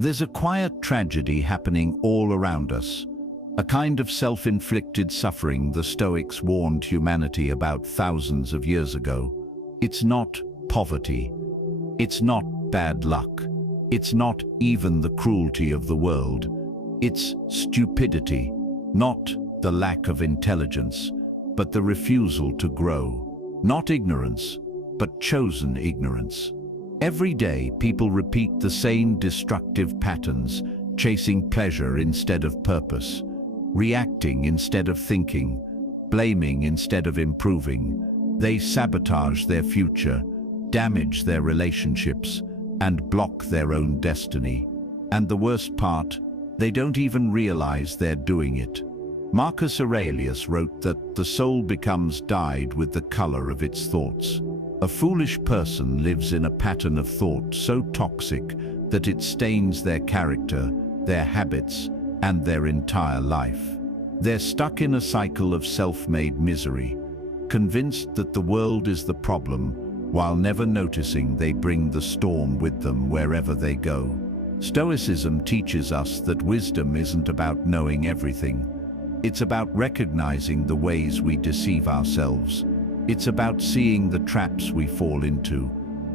There's a quiet tragedy happening all around us, a kind of self-inflicted suffering the Stoics warned humanity about thousands of years ago. It's not poverty. It's not bad luck. It's not even the cruelty of the world. It's stupidity, not the lack of intelligence, but the refusal to grow. Not ignorance, but chosen ignorance. Every day, people repeat the same destructive patterns, chasing pleasure instead of purpose, reacting instead of thinking, blaming instead of improving. They sabotage their future, damage their relationships, and block their own destiny. And the worst part, they don't even realize they're doing it. Marcus Aurelius wrote that the soul becomes dyed with the color of its thoughts. A foolish person lives in a pattern of thought so toxic that it stains their character, their habits, and their entire life. They're stuck in a cycle of self-made misery, convinced that the world is the problem, while never noticing they bring the storm with them wherever they go. Stoicism teaches us that wisdom isn't about knowing everything. It's about recognizing the ways we deceive ourselves. It's about seeing the traps we fall into,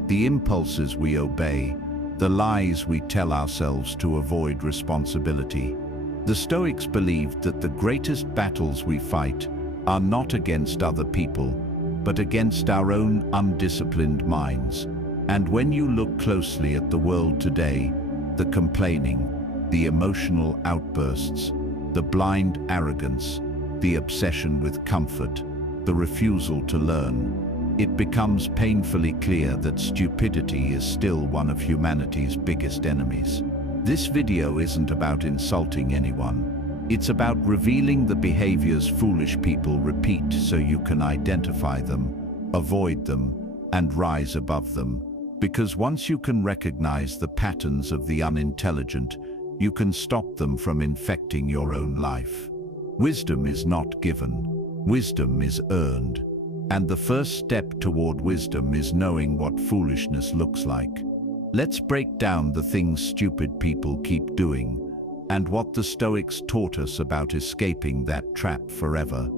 the impulses we obey, the lies we tell ourselves to avoid responsibility. The Stoics believed that the greatest battles we fight are not against other people, but against our own undisciplined minds. And when you look closely at the world today, the complaining, the emotional outbursts, the blind arrogance, the obsession with comfort, the refusal to learn, it becomes painfully clear that stupidity is still one of humanity's biggest enemies. This video isn't about insulting anyone. It's about revealing the behaviors foolish people repeat so you can identify them, avoid them, and rise above them. Because once you can recognize the patterns of the unintelligent, you can stop them from infecting your own life. Wisdom is not given. Wisdom is earned. And the first step toward wisdom is knowing what foolishness looks like. Let's break down the things stupid people keep doing and what the Stoics taught us about escaping that trap forever.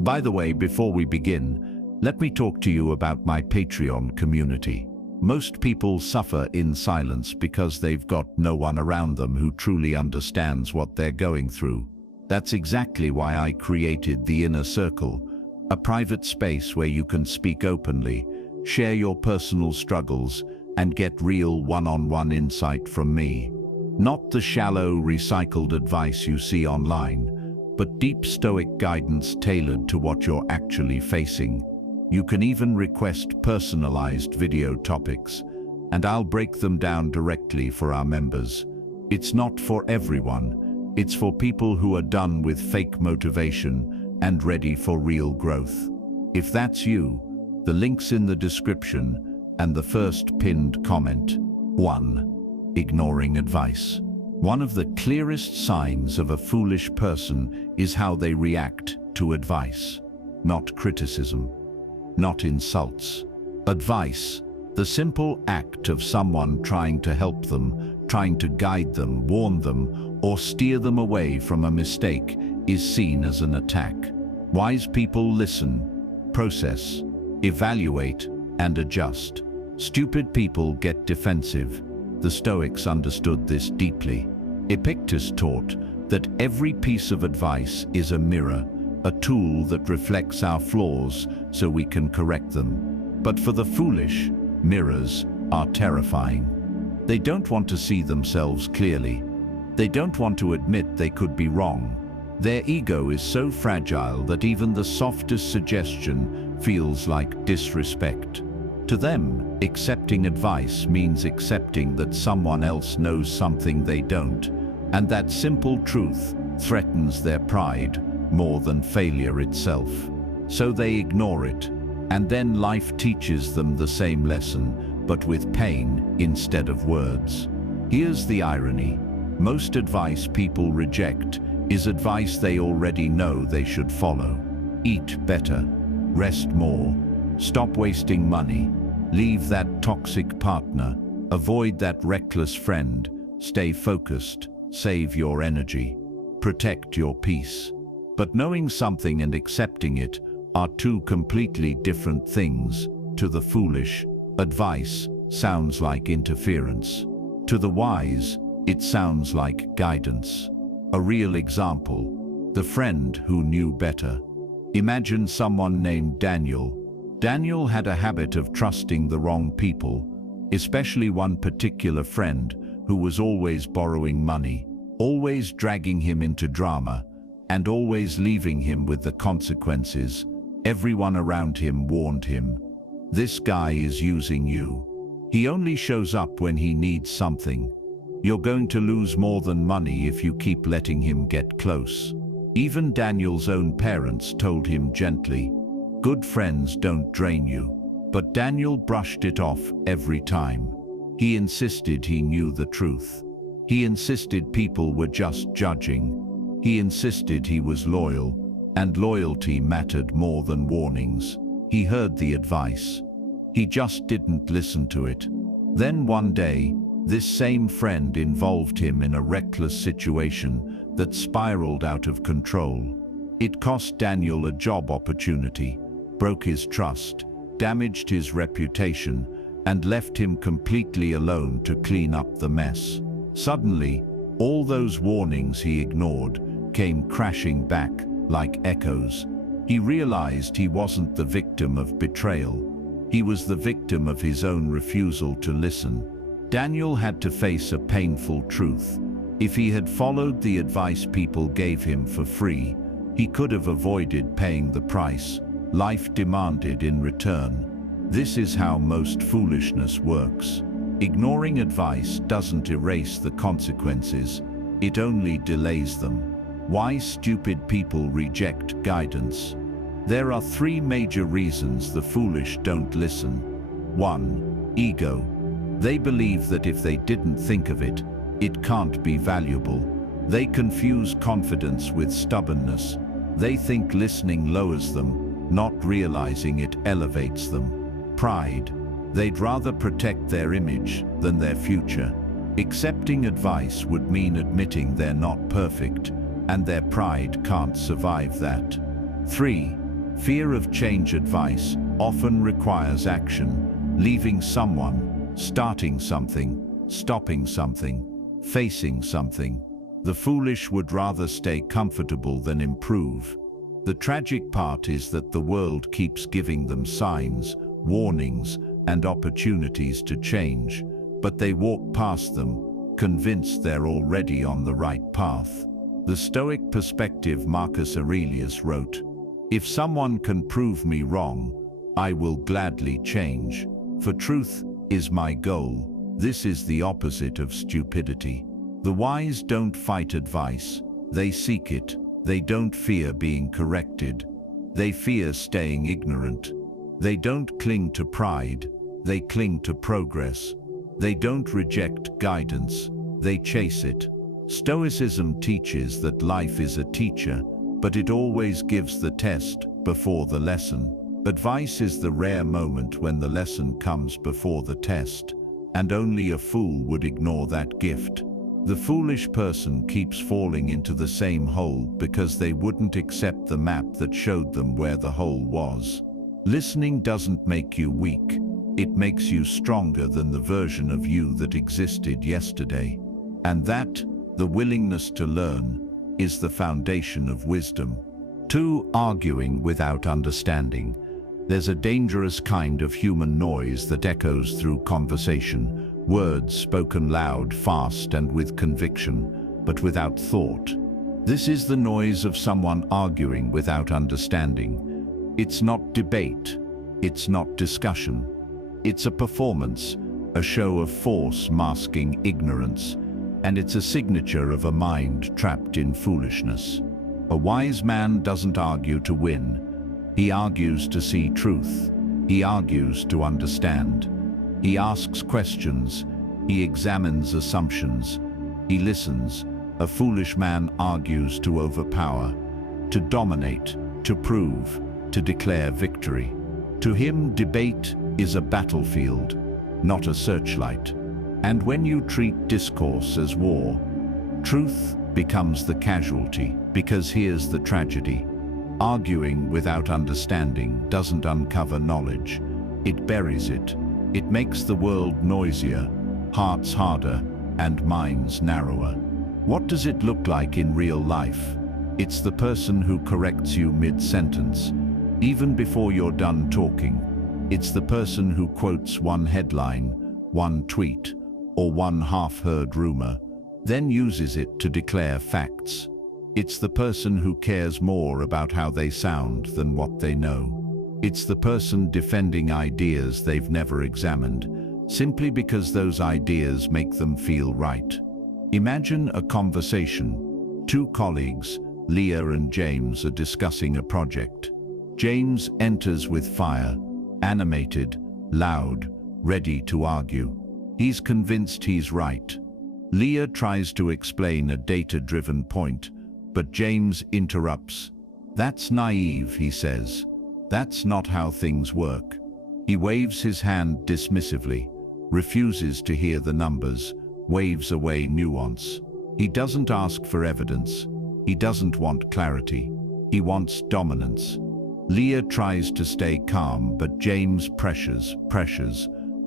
By the way, before we begin, let me talk to you about my Patreon community. Most people suffer in silence because they've got no one around them who truly understands what they're going through. That's exactly why I created the Inner Circle, a private space where you can speak openly, share your personal struggles, and get real one-on-one insight from me. Not the shallow, recycled advice you see online, but deep Stoic guidance tailored to what you're actually facing. You can even request personalized video topics, and I'll break them down directly for our members. It's not for everyone. It's for people who are done with fake motivation and ready for real growth. If that's you, the link's in the description and the first pinned comment. 1. Ignoring advice. One of the clearest signs of a foolish person is how they react to advice. Not criticism, not insults. Advice, the simple act of someone trying to help them, trying to guide them, warn them, or steer them away from a mistake, is seen as an attack. Wise people listen, process, evaluate, and adjust. Stupid people get defensive. The Stoics understood this deeply. Epictetus taught that every piece of advice is a mirror, a tool that reflects our flaws so we can correct them. But for the foolish, mirrors are terrifying. They don't want to see themselves clearly. They don't want to admit they could be wrong. Their ego is so fragile that even the softest suggestion feels like disrespect. To them, accepting advice means accepting that someone else knows something they don't, and that simple truth threatens their pride more than failure itself. So they ignore it, and then life teaches them the same lesson, but with pain instead of words. Here's the irony. Most advice people reject is advice they already know they should follow. Eat better, rest more, stop wasting money, leave that toxic partner, avoid that reckless friend, stay focused, save your energy, protect your peace. But knowing something and accepting it are two completely different things. To the foolish, advice sounds like interference. To the wise, it sounds like guidance. A real example: the friend who knew better. Imagine someone named Daniel. Daniel had a habit of trusting the wrong people, especially one particular friend who was always borrowing money, always dragging him into drama, and always leaving him with the consequences. Everyone around him warned him, "This guy is using you. He only shows up when he needs something. You're going to lose more than money if you keep letting him get close." Even Daniel's own parents told him gently, "Good friends don't drain you." But Daniel brushed it off every time. He insisted he knew the truth. He insisted people were just judging. He insisted he was loyal, and loyalty mattered more than warnings. He heard the advice. He just didn't listen to it. Then one day, this same friend involved him in a reckless situation that spiraled out of control. It cost Daniel a job opportunity, broke his trust, damaged his reputation, and left him completely alone to clean up the mess. Suddenly, all those warnings he ignored came crashing back like echoes. He realized he wasn't the victim of betrayal. He was the victim of his own refusal to listen. Daniel had to face a painful truth. If he had followed the advice people gave him for free, he could have avoided paying the price life demanded in return. This is how most foolishness works. Ignoring advice doesn't erase the consequences, it only delays them. Why stupid people reject guidance? There are three major reasons the foolish don't listen. 1. Ego. They believe that if they didn't think of it, it can't be valuable. They confuse confidence with stubbornness. They think listening lowers them, not realizing it elevates them. Pride. They'd rather protect their image than their future. Accepting advice would mean admitting they're not perfect, and their pride can't survive that. 3. Fear of change. Advice often requires action, leaving someone, starting something, stopping something, facing something. The foolish would rather stay comfortable than improve. The tragic part is that the world keeps giving them signs, warnings, and opportunities to change, but they walk past them, convinced they're already on the right path. The Stoic perspective Marcus Aurelius wrote, "If someone can prove me wrong, I will gladly change, for truth is my goal." This is the opposite of stupidity. The wise don't fight advice, they seek it. They don't fear being corrected. They fear staying ignorant. They don't cling to pride, they cling to progress. They don't reject guidance, they chase it. Stoicism teaches that life is a teacher, but it always gives the test before the lesson. Advice is the rare moment when the lesson comes before the test, and only a fool would ignore that gift. The foolish person keeps falling into the same hole because they wouldn't accept the map that showed them where the hole was. Listening doesn't make you weak. It makes you stronger than the version of you that existed yesterday. And that, the willingness to learn, is the foundation of wisdom. 2. Arguing without understanding. There's a dangerous kind of human noise that echoes through conversation, words spoken loud, fast, and with conviction, but without thought. This is the noise of someone arguing without understanding. It's not debate, it's not discussion. It's a performance, a show of force masking ignorance, and it's a signature of a mind trapped in foolishness. A wise man doesn't argue to win. He argues to see truth. He argues to understand. He asks questions. He examines assumptions. He listens. A foolish man argues to overpower, to dominate, to prove, to declare victory. To him, debate is a battlefield, not a searchlight. And when you treat discourse as war, truth becomes the casualty. Because here's the tragedy. Arguing without understanding doesn't uncover knowledge. It buries it. It makes the world noisier, hearts harder, and minds narrower. What does it look like in real life? It's the person who corrects you mid-sentence, even before you're done talking. It's the person who quotes one headline, one tweet, or one half-heard rumor, then uses it to declare facts. It's the person who cares more about how they sound than what they know. It's the person defending ideas they've never examined, simply because those ideas make them feel right. Imagine a conversation. Two colleagues, Leah and James, are discussing a project. James enters with fire, animated, loud, ready to argue. He's convinced he's right. Leah tries to explain a data-driven point, but James interrupts. "That's naive," he says. "That's not how things work." He waves his hand dismissively, refuses to hear the numbers, waves away nuance. He doesn't ask for evidence. He doesn't want clarity. He wants dominance. Leah tries to stay calm, but James pressures,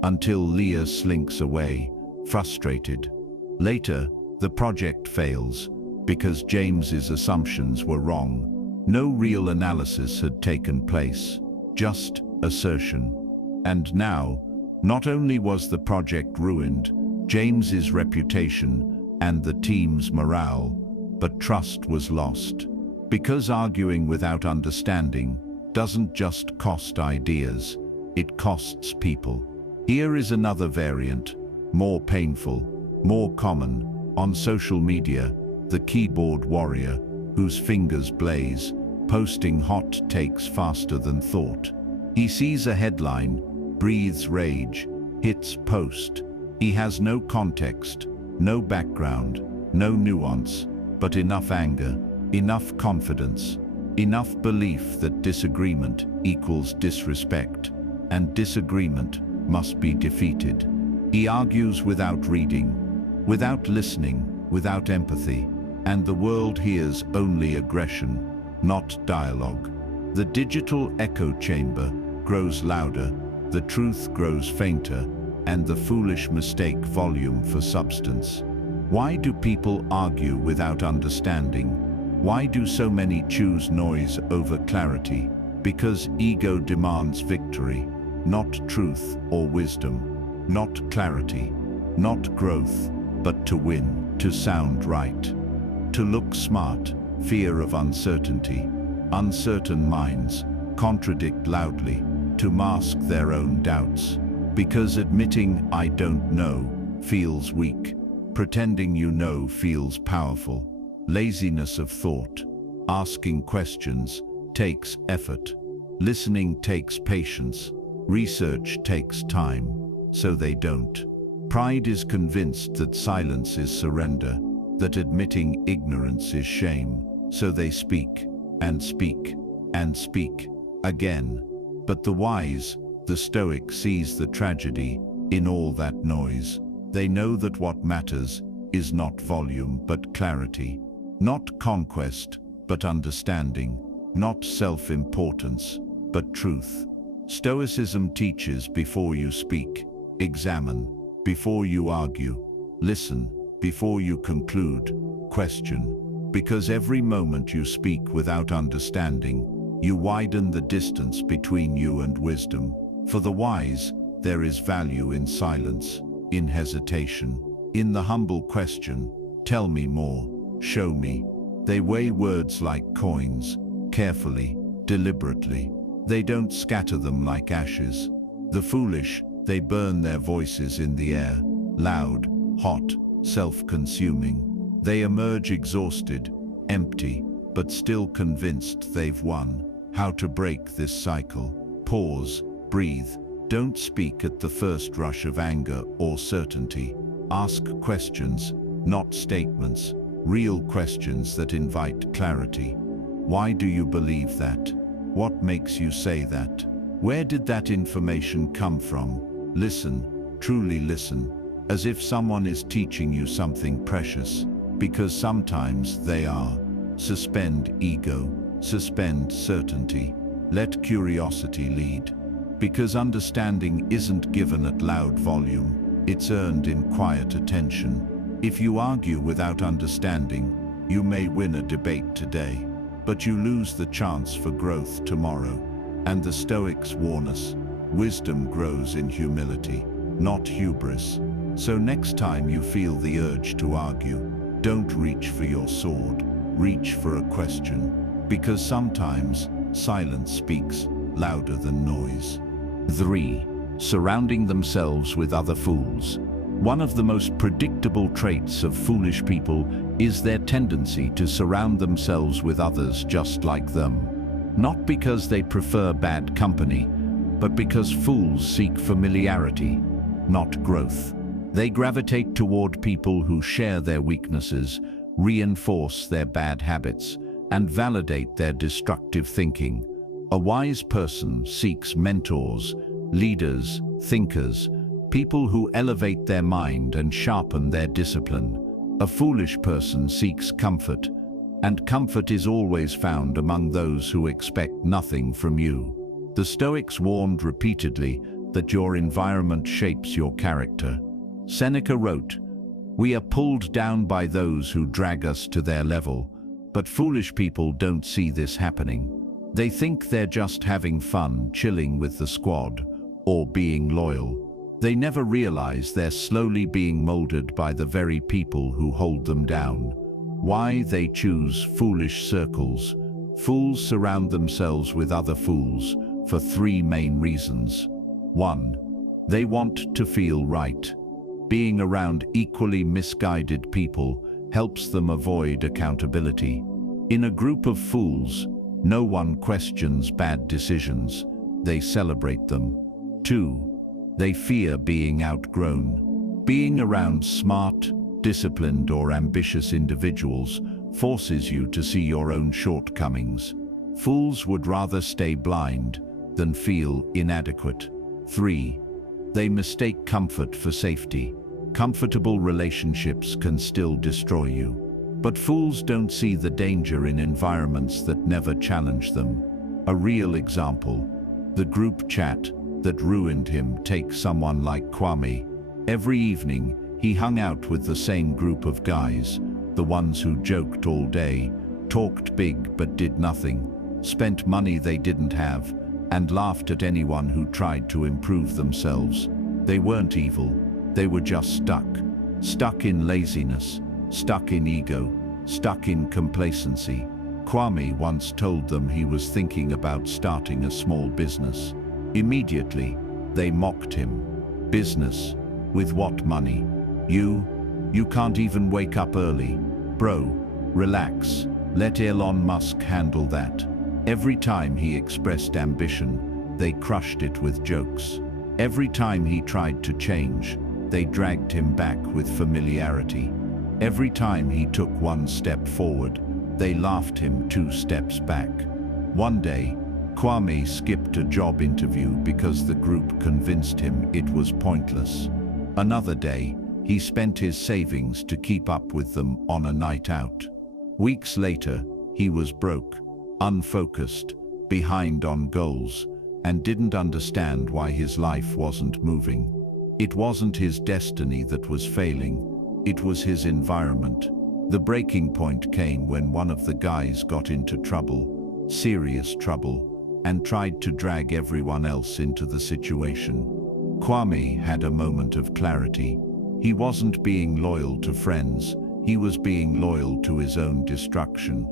until Leah slinks away, frustrated. Later, the project fails, because James's assumptions were wrong. No real analysis had taken place, just assertion. And now, not only was the project ruined, James's reputation and the team's morale, but trust was lost. Because arguing without understanding doesn't just cost ideas, it costs people. Here is another variant, more painful, more common. On social media, the keyboard warrior, whose fingers blaze, posting hot takes faster than thought. He sees a headline, breathes rage, hits post. He has no context, no background, no nuance, but enough anger, enough confidence, enough belief that disagreement equals disrespect, and disagreement must be defeated. He argues without reading, without listening, without empathy, and the world hears only aggression, not dialogue. The digital echo chamber grows louder, the truth grows fainter, and the foolish mistake volume for substance. Why do people argue without understanding? Why do so many choose noise over clarity? Because ego demands victory, not truth or wisdom, not clarity, not growth, but to win, to sound right, to look smart. Fear of uncertainty. Uncertain minds contradict loudly to mask their own doubts. Because admitting "I don't know" feels weak. Pretending you know feels powerful. Laziness of thought. Asking questions takes effort. Listening takes patience. Research takes time, so they don't. Pride is convinced that silence is surrender, that admitting ignorance is shame, so they speak, and speak, and speak, again. But the wise, the Stoic, sees the tragedy in all that noise. They know that what matters is not volume but clarity, not conquest but understanding, not self-importance but truth. Stoicism teaches before you speak, examine, before you argue, listen, before you conclude, question. Because every moment you speak without understanding, you widen the distance between you and wisdom. For the wise, there is value in silence, in hesitation, in the humble question, "Tell me more, show me." They weigh words like coins, carefully, deliberately. They don't scatter them like ashes. The foolish, they burn their voices in the air, loud, hot, self-consuming. They emerge exhausted, empty, but still convinced they've won. How to break this cycle? Pause, breathe. Don't speak at the first rush of anger or certainty. Ask questions, not statements. Real questions that invite clarity. Why do you believe that? What makes you say that? Where did that information come from? Listen, truly listen. as if someone is teaching you something precious, because sometimes they are. Suspend ego, suspend certainty, let curiosity lead. Because understanding isn't given at loud volume, it's earned in quiet attention. If you argue without understanding, you may win a debate today, but you lose the chance for growth tomorrow. And the Stoics warn us, wisdom grows in humility, not hubris. So next time you feel the urge to argue, don't reach for your sword, reach for a question. Because sometimes silence speaks louder than noise. 3. Surrounding themselves with other fools. One of the most predictable traits of foolish people is their tendency to surround themselves with others just like them. Not because they prefer bad company, but because fools seek familiarity, not growth. They gravitate toward people who share their weaknesses, reinforce their bad habits, and validate their destructive thinking. A wise person seeks mentors, leaders, thinkers, people who elevate their mind and sharpen their discipline. A foolish person seeks comfort, and comfort is always found among those who expect nothing from you. The Stoics warned repeatedly that your environment shapes your character. Seneca wrote, "We are pulled down by those who drag us to their level, but foolish people don't see this happening. They think they're just having fun, chilling with the squad, or being loyal. They never realize they're slowly being molded by the very people who hold them down." Why they choose foolish circles. Fools surround themselves with other fools for 3 main reasons. 1. They want to feel right. Being around equally misguided people helps them avoid accountability. In a group of fools, no one questions bad decisions, they celebrate them. 2. They fear being outgrown. Being around smart, disciplined or ambitious individuals forces you to see your own shortcomings. Fools would rather stay blind than feel inadequate. 3. They mistake comfort for safety. Comfortable relationships can still destroy you. But fools don't see the danger in environments that never challenge them. A real example, the group chat that ruined him. Take someone like Kwame. Every evening, he hung out with the same group of guys, the ones who joked all day, talked big but did nothing, spent money they didn't have, and laughed at anyone who tried to improve themselves. They weren't evil, they were just stuck. Stuck in laziness, stuck in ego, stuck in complacency. Kwame once told them he was thinking about starting a small business. Immediately, they mocked him. Business? With what money? You can't even wake up early. Bro, relax. Let Elon Musk handle that. Every time he expressed ambition, they crushed it with jokes. Every time he tried to change, they dragged him back with familiarity. Every time he took 1 step forward, they laughed him 2 steps back. One day, Kwame skipped a job interview because the group convinced him it was pointless. Another day, he spent his savings to keep up with them on a night out. Weeks later, he was broke, unfocused, behind on goals, and didn't understand why his life wasn't moving. It wasn't his destiny that was failing, it was his environment. The breaking point came when one of the guys got into trouble, serious trouble, and tried to drag everyone else into the situation. Kwame had a moment of clarity. He wasn't being loyal to friends, he was being loyal to his own destruction.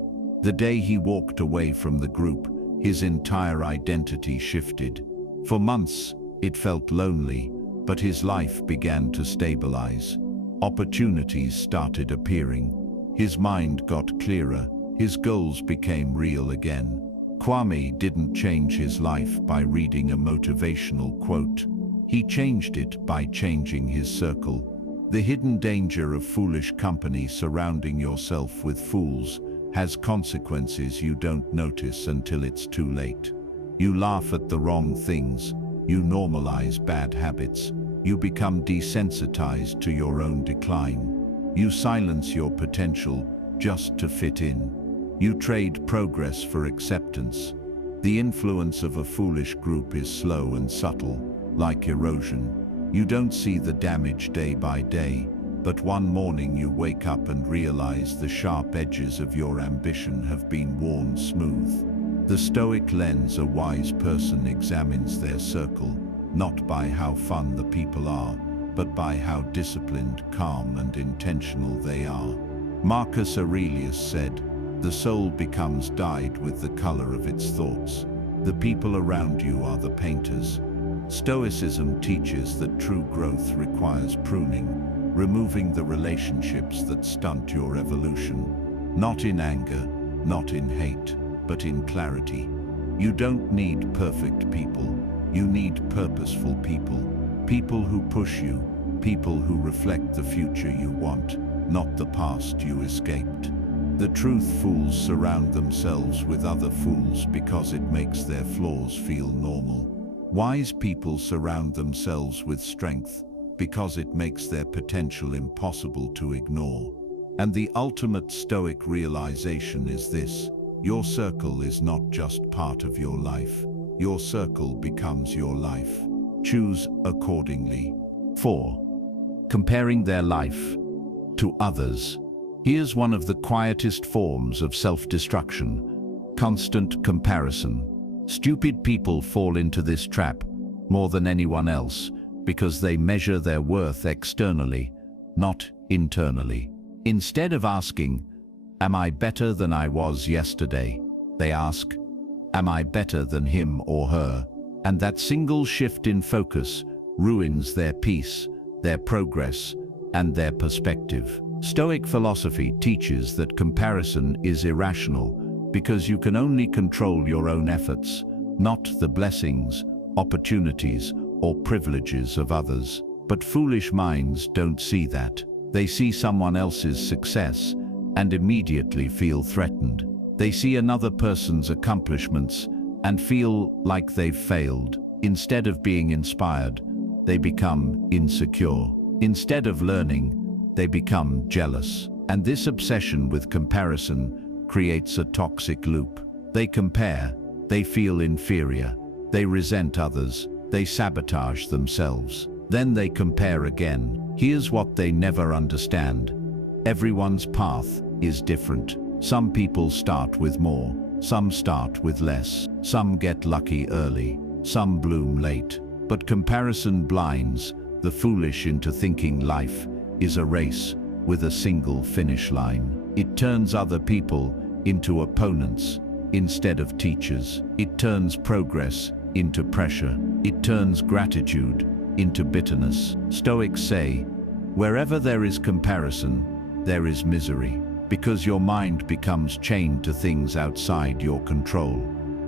The day he walked away from the group, his entire identity shifted. For months, it felt lonely, but his life began to stabilize. Opportunities started appearing. His mind got clearer, his goals became real again. Kwame didn't change his life by reading a motivational quote. He changed it by changing his circle. The hidden danger of foolish company. Surrounding yourself with fools has consequences you don't notice until it's too late. You laugh at the wrong things, you normalize bad habits, You become desensitized to your own decline. You silence your potential just to fit in. You trade progress for acceptance. The influence of a foolish group is slow and subtle, like erosion. You don't see the damage day by day, but one morning you wake up and realize the sharp edges of your ambition have been worn smooth. The Stoic lens: a wise person examines their circle, not by how fun the people are, but by how disciplined, calm, and intentional they are. Marcus Aurelius said, "The soul becomes dyed with the color of its thoughts. The people around you are the painters." Stoicism teaches that true growth requires pruning, removing the relationships that stunt your evolution. Not in anger, not in hate, but in clarity. You don't need perfect people. You need purposeful people. People who push you, people who reflect the future you want, not the past you escaped. The truth: fools surround themselves with other fools because it makes their flaws feel normal. Wise people surround themselves with strength because it makes their potential impossible to ignore. And the ultimate Stoic realization is this: your circle is not just part of your life. Your circle becomes your life. Choose accordingly. 4. Comparing their life to others. Here's one of the quietest forms of self-destruction: constant comparison. Stupid people fall into this trap more than anyone else because they measure their worth externally, not internally. Instead of asking, "Am I better than I was yesterday?" they ask, "Am I better than him or her?" And that single shift in focus ruins their peace, their progress, and their perspective. Stoic philosophy teaches that comparison is irrational because you can only control your own efforts, not the blessings, opportunities, or privileges of others. But foolish minds don't see that. They see someone else's success and immediately feel threatened. They see another person's accomplishments and feel like they've failed. Instead of being inspired, they become insecure. Instead of learning, they become jealous. And this obsession with comparison creates a toxic loop. They compare, they feel inferior, they resent others, they sabotage themselves. Then they compare again. Here's what they never understand: everyone's path is different. Some people start with more, some start with less, some get lucky early, some bloom late. But comparison blinds the foolish into thinking life is a race with a single finish line. It turns other people into opponents instead of teachers. It turns progress into pressure. It turns gratitude into bitterness. Stoics say, wherever there is comparison, there is misery, because your mind becomes chained to things outside your control.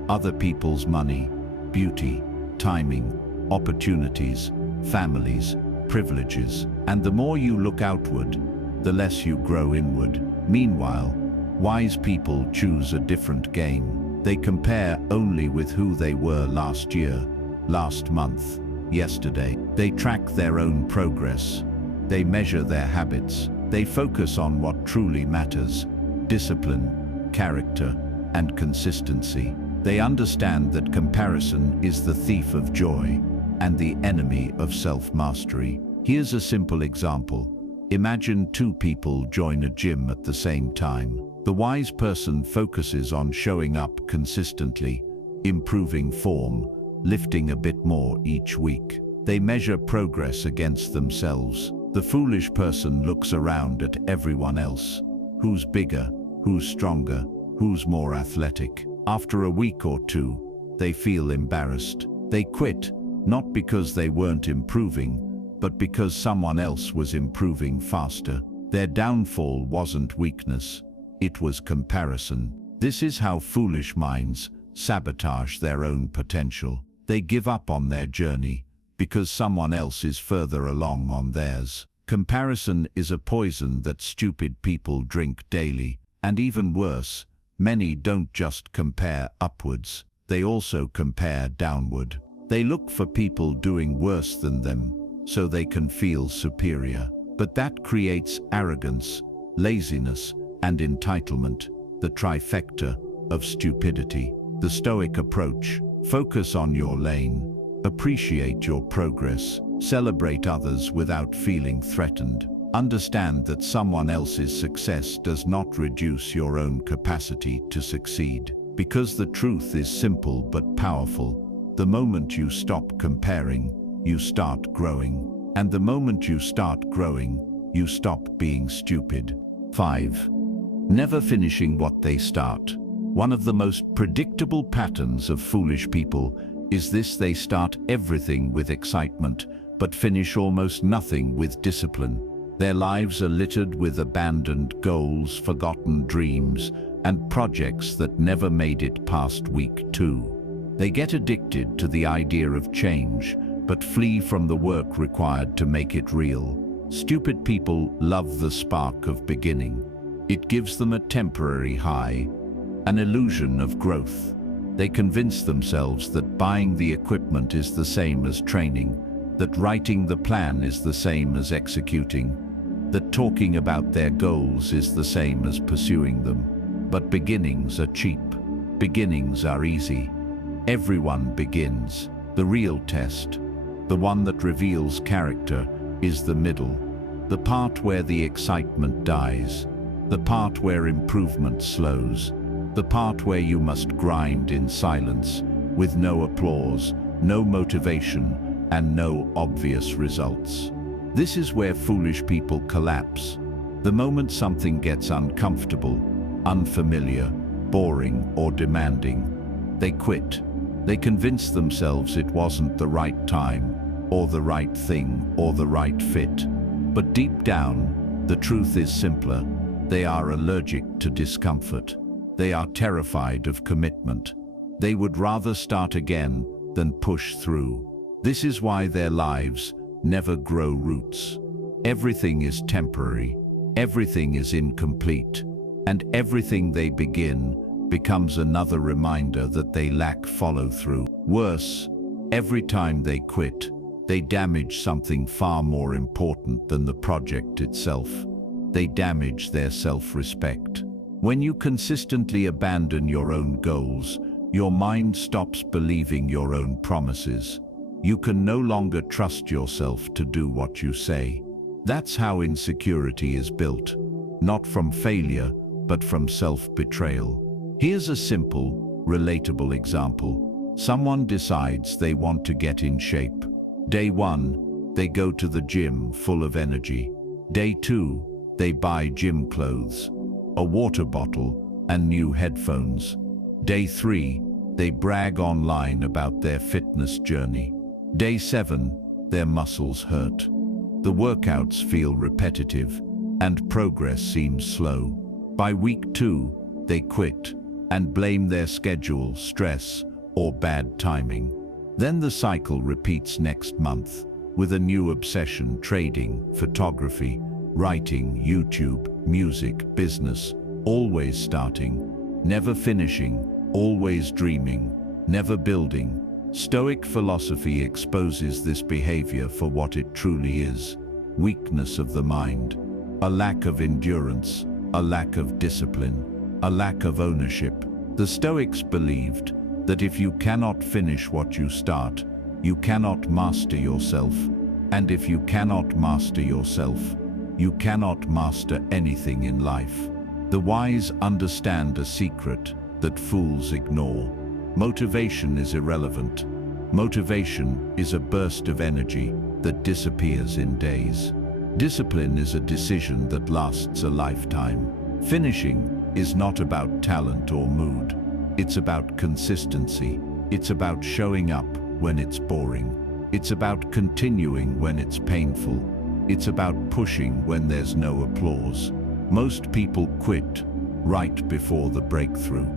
Other people's money, beauty, timing, opportunities, families, privileges. And the more you look outward, the less you grow inward. Meanwhile, wise people choose a different game. They compare only with who they were last year, last month, yesterday. They track their own progress. They measure their habits. They focus on what truly matters: discipline, character, and consistency. They understand that comparison is the thief of joy and the enemy of self-mastery. Here's a simple example. Imagine two people join a gym at the same time. The wise person focuses on showing up consistently, improving form, lifting a bit more each week. They measure progress against themselves. The foolish person looks around at everyone else. Who's bigger? Who's stronger? Who's more athletic? After a week or two, they feel embarrassed. They quit, not because they weren't improving, but because someone else was improving faster. Their downfall wasn't weakness, it was comparison. This is how foolish minds sabotage their own potential. They give up on their journey because someone else is further along on theirs. Comparison is a poison that stupid people drink daily. And even worse, many don't just compare upwards, they also compare downward. They look for people doing worse than them, so they can feel superior. But that creates arrogance, laziness, and entitlement, the trifecta of stupidity. The Stoic approach: focus on your lane, appreciate your progress, celebrate others without feeling threatened. Understand that someone else's success does not reduce your own capacity to succeed. Because the truth is simple but powerful: the moment you stop comparing, you start growing. And the moment you start growing, you stop being stupid. 5. Never finishing what they start. One of the most predictable patterns of foolish people is this: they start everything with excitement, but finish almost nothing with discipline. Their lives are littered with abandoned goals, forgotten dreams, and projects that never made it past week 2. They get addicted to the idea of change, but flee from the work required to make it real. Stupid people love the spark of beginning. It gives them a temporary high, an illusion of growth. They convince themselves that buying the equipment is the same as training, that writing the plan is the same as executing, that talking about their goals is the same as pursuing them. But beginnings are cheap. Beginnings are easy. Everyone begins. The real test, the one that reveals character, is the middle. The part where the excitement dies. The part where improvement slows. The part where you must grind in silence, with no applause, no motivation, and no obvious results. This is where foolish people collapse. The moment something gets uncomfortable, unfamiliar, boring, or demanding, they quit. They convince themselves it wasn't the right time, or the right thing, or the right fit. But deep down, the truth is simpler. They are allergic to discomfort. They are terrified of commitment. They would rather start again than push through. This is why their lives never grow roots. Everything is temporary. Everything is incomplete. And everything they begin becomes another reminder that they lack follow-through. Worse, every time they quit, they damage something far more important than the project itself. They damage their self-respect. When you consistently abandon your own goals, your mind stops believing your own promises. You can no longer trust yourself to do what you say. That's how insecurity is built, not from failure, but from self-betrayal. Here's a simple, relatable example. Someone decides they want to get in shape. Day 1, they go to the gym full of energy. Day 2, they buy gym clothes, a water bottle, and new headphones. Day 3, they brag online about their fitness journey. Day 7, their muscles hurt. The workouts feel repetitive, and progress seems slow. By week 2, they quit and blame their schedule, stress, or bad timing. Then the cycle repeats next month with a new obsession: trading, photography, writing, YouTube, music, business, always starting, never finishing, always dreaming, never building. Stoic philosophy exposes this behavior for what it truly is: weakness of the mind, a lack of endurance, a lack of discipline, a lack of ownership. The Stoics believed that if you cannot finish what you start, you cannot master yourself. And if you cannot master yourself, you cannot master anything in life. The wise understand a secret that fools ignore. Motivation is irrelevant. Motivation is a burst of energy that disappears in days. Discipline is a decision that lasts a lifetime. Finishing is not about talent or mood. It's about consistency. It's about showing up when it's boring. It's about continuing when it's painful. It's about pushing when there's no applause. Most people quit right before the breakthrough.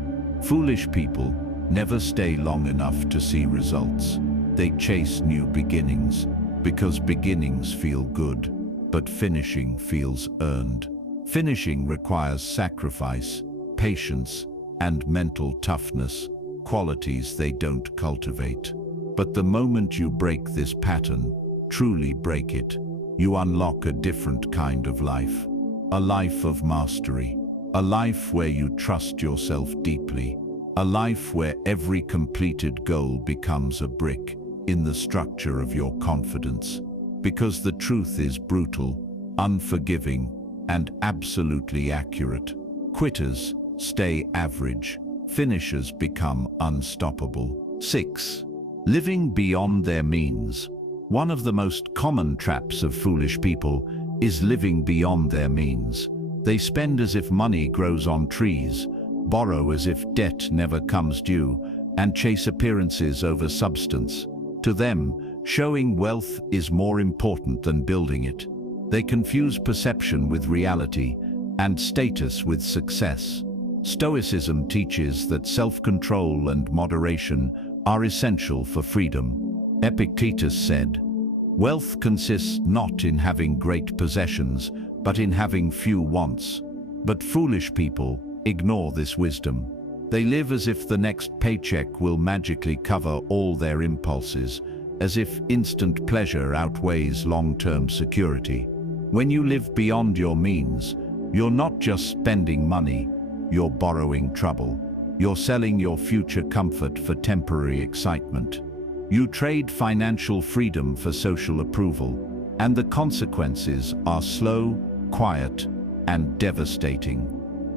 Foolish people never stay long enough to see results. They chase new beginnings because beginnings feel good, but finishing feels earned. Finishing requires sacrifice, patience, and mental toughness, qualities they don't cultivate. But the moment you break this pattern, truly break it, you unlock a different kind of life. A life of mastery. A life where you trust yourself deeply. A life where every completed goal becomes a brick in the structure of your confidence. Because the truth is brutal, unforgiving, and absolutely accurate. Quitters stay average. Finishers become unstoppable. 6. Living beyond their means. One of the most common traps of foolish people is living beyond their means. They spend as if money grows on trees, borrow as if debt never comes due, and chase appearances over substance. To them, showing wealth is more important than building it. They confuse perception with reality and status with success. Stoicism teaches that self-control and moderation are essential for freedom. Epictetus said, "Wealth consists not in having great possessions, but in having few wants." But foolish people ignore this wisdom. They live as if the next paycheck will magically cover all their impulses, as if instant pleasure outweighs long-term security. When you live beyond your means, you're not just spending money, you're borrowing trouble. You're selling your future comfort for temporary excitement. You trade financial freedom for social approval, and the consequences are slow, quiet, and devastating.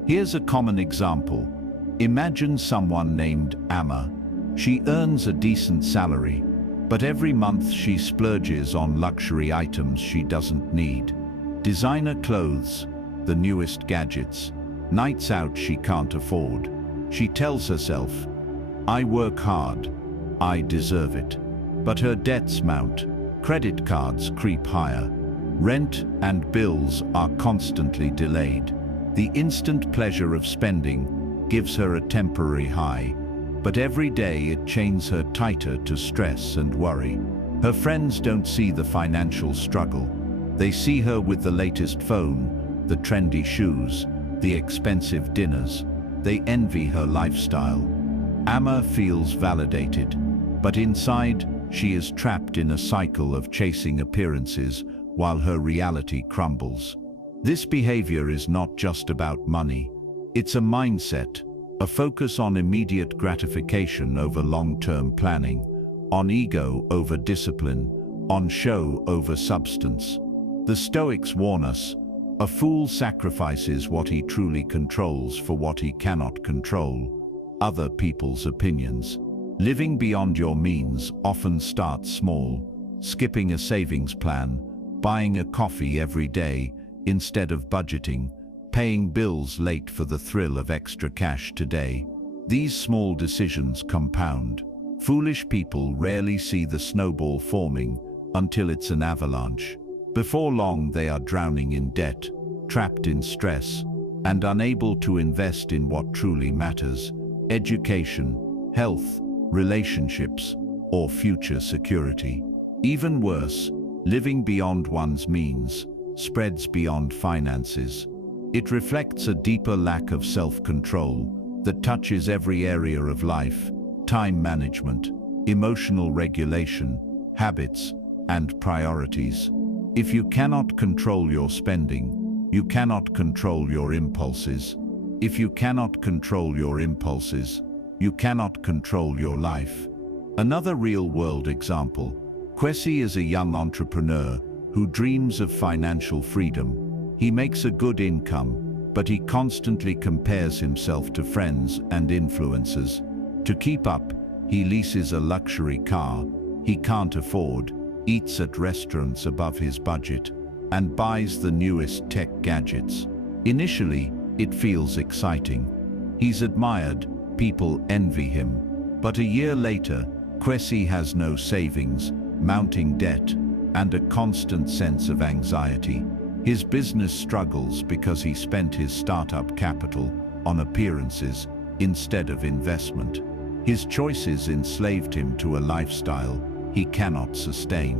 Here's a common example. Imagine someone named Amma. She earns a decent salary, but every month she splurges on luxury items she doesn't need. Designer clothes, the newest gadgets, nights out she can't afford. She tells herself, "I work hard, I deserve it." But her debts mount, credit cards creep higher, rent and bills are constantly delayed. The instant pleasure of spending gives her a temporary high, but every day it chains her tighter to stress and worry. Her friends don't see the financial struggle. They see her with the latest phone, the trendy shoes, the expensive dinners. They envy her lifestyle. Amma feels validated, but inside she is trapped in a cycle of chasing appearances while her reality crumbles. This behavior is not just about money. It's a mindset, a focus on immediate gratification over long-term planning, on ego over discipline, on show over substance. The Stoics warn us, a fool sacrifices what he truly controls for what he cannot control, other people's opinions. Living beyond your means often starts small, skipping a savings plan, buying a coffee every day instead of budgeting, paying bills late for the thrill of extra cash today. These small decisions compound. Foolish people rarely see the snowball forming until it's an avalanche. Before long, they are drowning in debt, trapped in stress, and unable to invest in what truly matters: education, health, relationships, or future security. Even worse, living beyond one's means spreads beyond finances. It reflects a deeper lack of self-control that touches every area of life: time management, emotional regulation, habits, and priorities. If you cannot control your spending, you cannot control your impulses. If you cannot control your impulses, you cannot control your life. Another real-world example. Kwesi is a young entrepreneur who dreams of financial freedom. He makes a good income, but he constantly compares himself to friends and influencers. To keep up, he leases a luxury car he can't afford, eats at restaurants above his budget, and buys the newest tech gadgets. Initially, it feels exciting. He's admired, people envy him. But a year later, Kwesi has no savings, mounting debt, and a constant sense of anxiety. His business struggles because he spent his startup capital on appearances instead of investment. His choices enslaved him to a lifestyle he cannot sustain.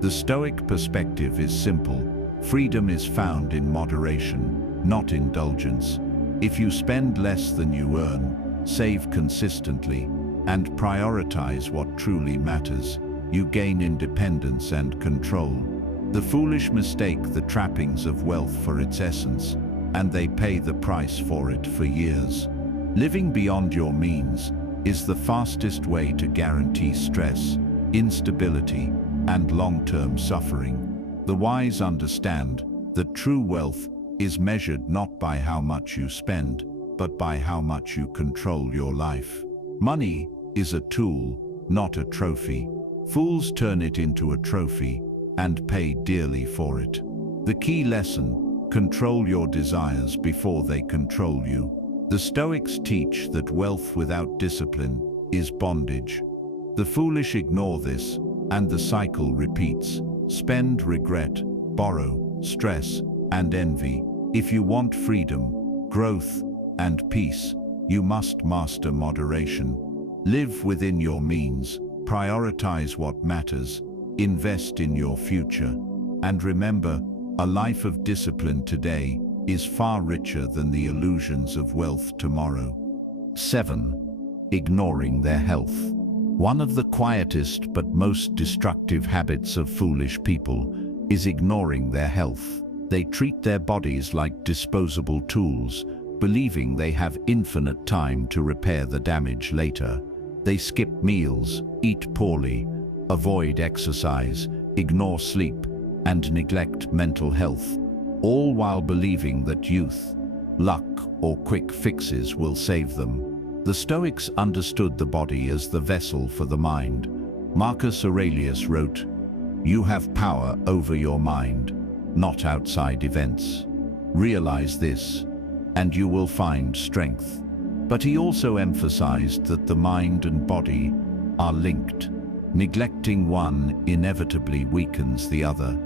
The Stoic perspective is simple. Freedom is found in moderation, not indulgence. If you spend less than you earn, save consistently, and prioritize what truly matters, you gain independence and control. The foolish mistake the trappings of wealth for its essence, and they pay the price for it for years. Living beyond your means is the fastest way to guarantee stress, instability, and long-term suffering. The wise understand that true wealth is measured not by how much you spend, but by how much you control your life. Money is a tool, not a trophy. Fools turn it into a trophy and pay dearly for it. The key lesson: control your desires before they control you. The Stoics teach that wealth without discipline is bondage. The foolish ignore this, and the cycle repeats. Spend, regret, borrow, stress, and envy. If you want freedom, growth, and peace, you must master moderation. Live within your means, prioritize what matters, invest in your future, and remember, a life of discipline today is far richer than the illusions of wealth tomorrow. 7. Ignoring their health. One of the quietest but most destructive habits of foolish people is ignoring their health. They treat their bodies like disposable tools, believing they have infinite time to repair the damage later. They skip meals, eat poorly, avoid exercise, ignore sleep, and neglect mental health, all while believing that youth, luck, or quick fixes will save them. The Stoics understood the body as the vessel for the mind. Marcus Aurelius wrote, "You have power over your mind, not outside events. Realize this, and you will find strength." But he also emphasized that the mind and body are linked. Neglecting one inevitably weakens the other.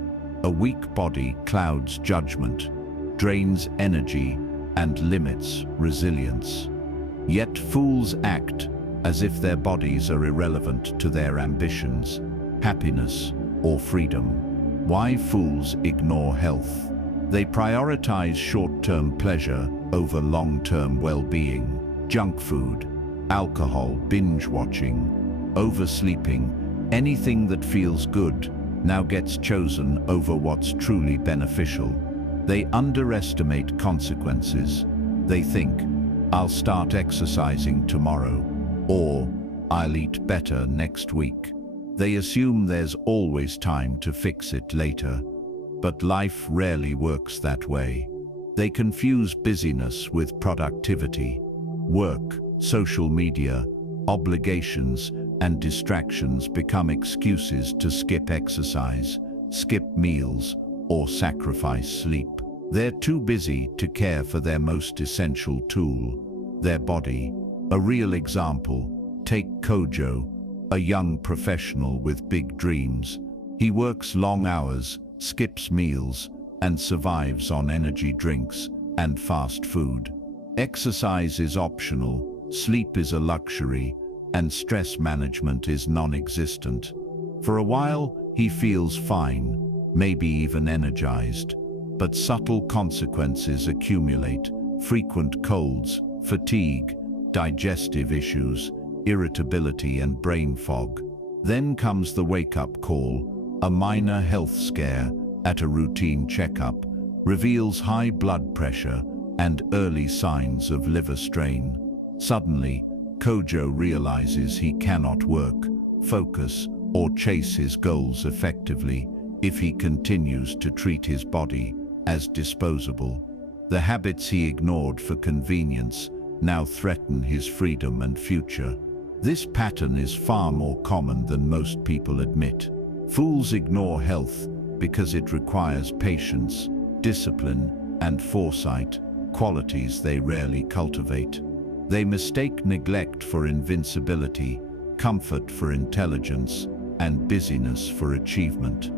A weak body clouds judgment, drains energy, and limits resilience. Yet fools act as if their bodies are irrelevant to their ambitions, happiness, or freedom. Why fools ignore health? They prioritize short-term pleasure over long-term well-being. Junk food, alcohol, binge-watching, oversleeping, anything that feels good now gets chosen over what's truly beneficial. They underestimate consequences. They think, "I'll start exercising tomorrow," or "I'll eat better next week." They assume there's always time to fix it later. But life rarely works that way. They confuse busyness with productivity. Work, social media, obligations, and distractions become excuses to skip exercise, skip meals, or sacrifice sleep. They're too busy to care for their most essential tool, their body. A real example, take Kojo, a young professional with big dreams. He works long hours, skips meals, and survives on energy drinks and fast food. Exercise is optional, sleep is a luxury, and stress management is non-existent. For a while, he feels fine, maybe even energized, but subtle consequences accumulate: frequent colds, fatigue, digestive issues, irritability, and brain fog. Then comes the wake-up call. A minor health scare at a routine checkup reveals high blood pressure and early signs of liver strain. Suddenly, Kojo realizes he cannot work, focus, or chase his goals effectively if he continues to treat his body as disposable. The habits he ignored for convenience now threaten his freedom and future. This pattern is far more common than most people admit. Fools ignore health because it requires patience, discipline, and foresight, qualities they rarely cultivate. They mistake neglect for invincibility, comfort for intelligence, and busyness for achievement.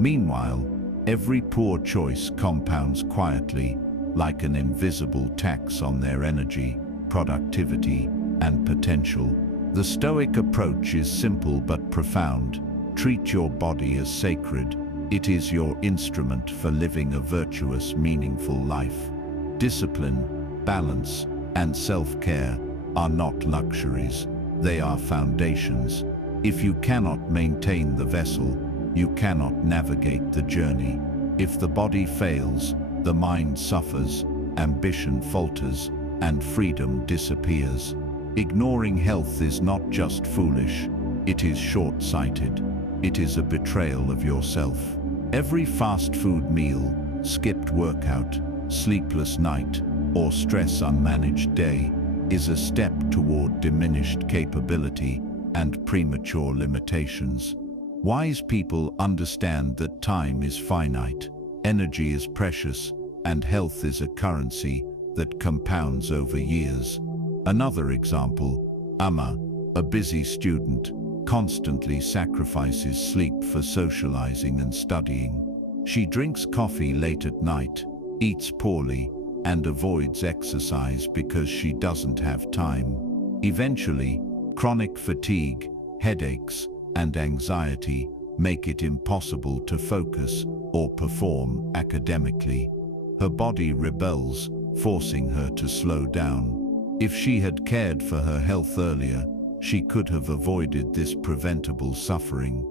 Meanwhile, every poor choice compounds quietly, like an invisible tax on their energy, productivity, and potential. The Stoic approach is simple but profound. Treat your body as sacred. It is your instrument for living a virtuous, meaningful life. Discipline, balance, and self-care are not luxuries. They are foundations. If you cannot maintain the vessel, you cannot navigate the journey. If the body fails, the mind suffers, ambition falters, and freedom disappears. Ignoring health is not just foolish, it is short-sighted. It is a betrayal of yourself. Every fast food meal, skipped workout, sleepless night, or stress unmanaged day is a step toward diminished capability and premature limitations. Wise people understand that time is finite, energy is precious, and health is a currency that compounds over years. Another example, Amma, a busy student, constantly sacrifices sleep for socializing and studying. She drinks coffee late at night, eats poorly, and avoids exercise because she doesn't have time. Eventually, chronic fatigue, headaches, and anxiety make it impossible to focus or perform academically. Her body rebels, forcing her to slow down. If she had cared for her health earlier, she could have avoided this preventable suffering.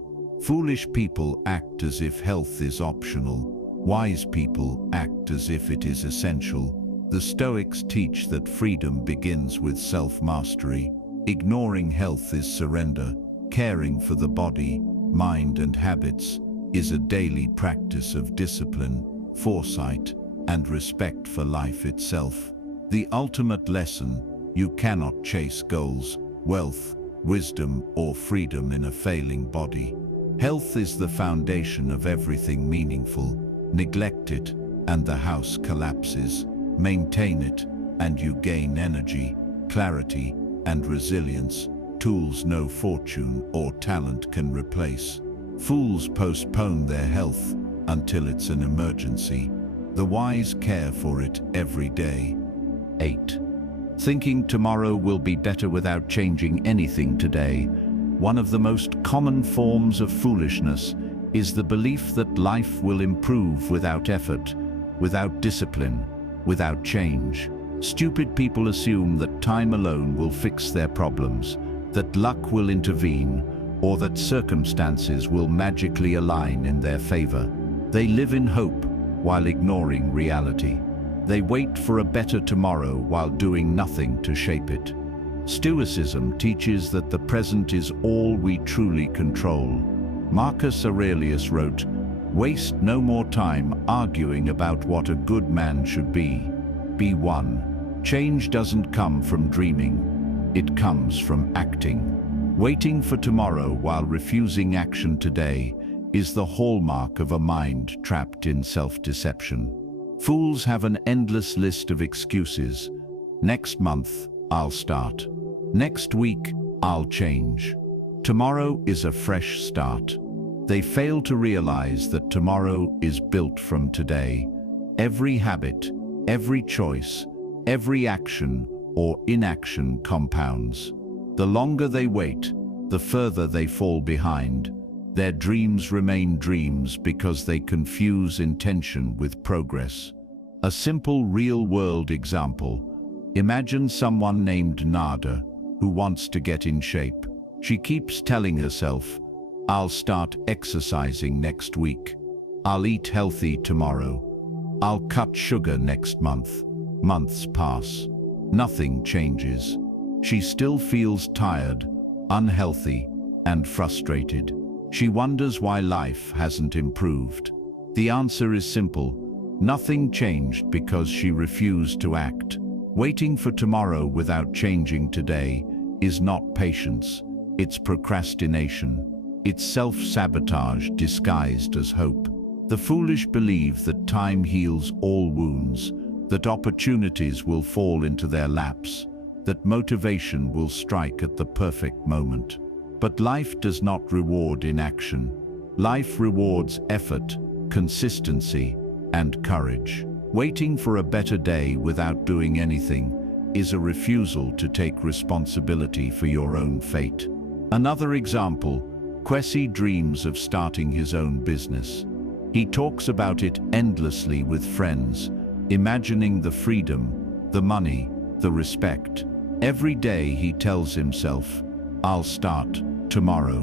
Foolish people act as if health is optional. Wise people act as if it is essential. The Stoics teach that freedom begins with self-mastery. Ignoring health is surrender. Caring for the body, mind, and habits is a daily practice of discipline, foresight, and respect for life itself. The ultimate lesson: you cannot chase goals, wealth, wisdom, or freedom in a failing body. Health is the foundation of everything meaningful. Neglect it, and the house collapses. Maintain it, and you gain energy, clarity, and resilience, tools no fortune or talent can replace. Fools postpone their health until it's an emergency. The wise care for it every day. 8. Thinking tomorrow will be better without changing anything today. One of the most common forms of foolishness is the belief that life will improve without effort, without discipline, without change. Stupid people assume that time alone will fix their problems, that luck will intervene, or that circumstances will magically align in their favor. They live in hope while ignoring reality. They wait for a better tomorrow while doing nothing to shape it. Stoicism teaches that the present is all we truly control. Marcus Aurelius wrote, "Waste no more time arguing about what a good man should be. Be one." Change doesn't come from dreaming, it comes from acting. Waiting for tomorrow while refusing action today is the hallmark of a mind trapped in self-deception. Fools have an endless list of excuses. Next month, I'll start. Next week, I'll change. Tomorrow is a fresh start. They fail to realize that tomorrow is built from today. Every habit, every choice, every action or inaction compounds. The longer they wait, the further they fall behind. Their dreams remain dreams because they confuse intention with progress. A simple real-world example. Imagine someone named Nada who wants to get in shape. She keeps telling herself, "I'll start exercising next week. I'll eat healthy tomorrow. I'll cut sugar next month." Months pass. Nothing changes. She still feels tired, unhealthy, and frustrated. She wonders why life hasn't improved. The answer is simple. Nothing changed because she refused to act. Waiting for tomorrow without changing today is not patience, it's procrastination. It's self-sabotage disguised as hope. The foolish believe that time heals all wounds, that opportunities will fall into their laps, that motivation will strike at the perfect moment. But life does not reward inaction. Life rewards effort, consistency, and courage. Waiting for a better day without doing anything is a refusal to take responsibility for your own fate. Another example, Kwesi dreams of starting his own business. He talks about it endlessly with friends, imagining the freedom, the money, the respect. Every day he tells himself, "I'll start. tomorrow.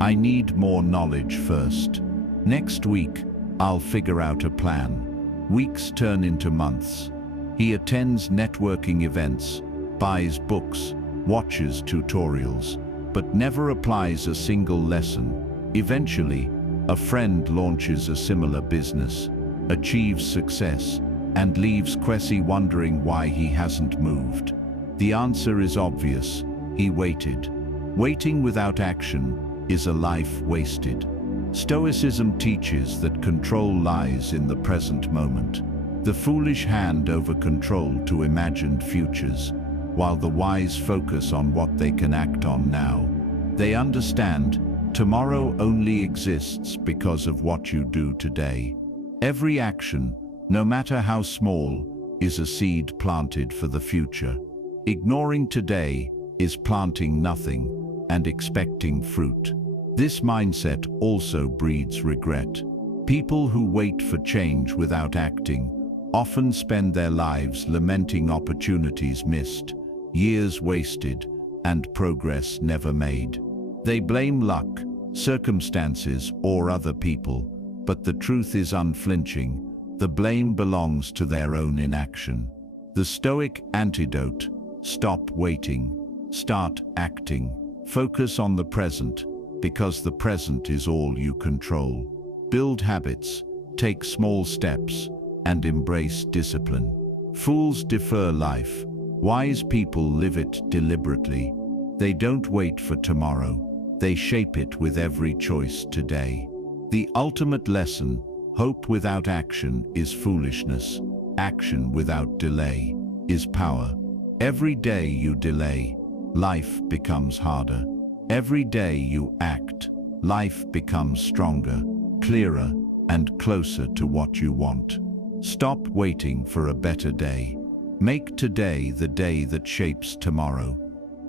I need more knowledge first. Next week, I'll figure out a plan. Weeks turn into months. He attends networking events, buys books, watches tutorials, but never applies a single lesson. Eventually, a friend launches a similar business, achieves success, and leaves Kwesi wondering why he hasn't moved. The answer is obvious. He waited. Waiting without action is a life wasted. Stoicism teaches that control lies in the present moment. The foolish hand over control to imagined futures, while the wise focus on what they can act on now. They understand tomorrow only exists because of what you do today. Every action, no matter how small, is a seed planted for the future. Ignoring today is planting nothing and expecting fruit. This mindset also breeds regret. People who wait for change without acting often spend their lives lamenting opportunities missed, years wasted, and progress never made. They blame luck, circumstances, or other people, but the truth is unflinching. The blame belongs to their own inaction. The Stoic antidote: stop waiting, start acting. Focus on the present, because the present is all you control. Build habits, take small steps, and embrace discipline. Fools defer life. Wise people live it deliberately. They don't wait for tomorrow. They shape it with every choice today. The ultimate lesson: hope without action is foolishness. Action without delay is power. Every day you delay, life becomes harder. Every day you act, life becomes stronger, clearer, and closer to what you want. Stop waiting for a better day. Make today the day that shapes tomorrow.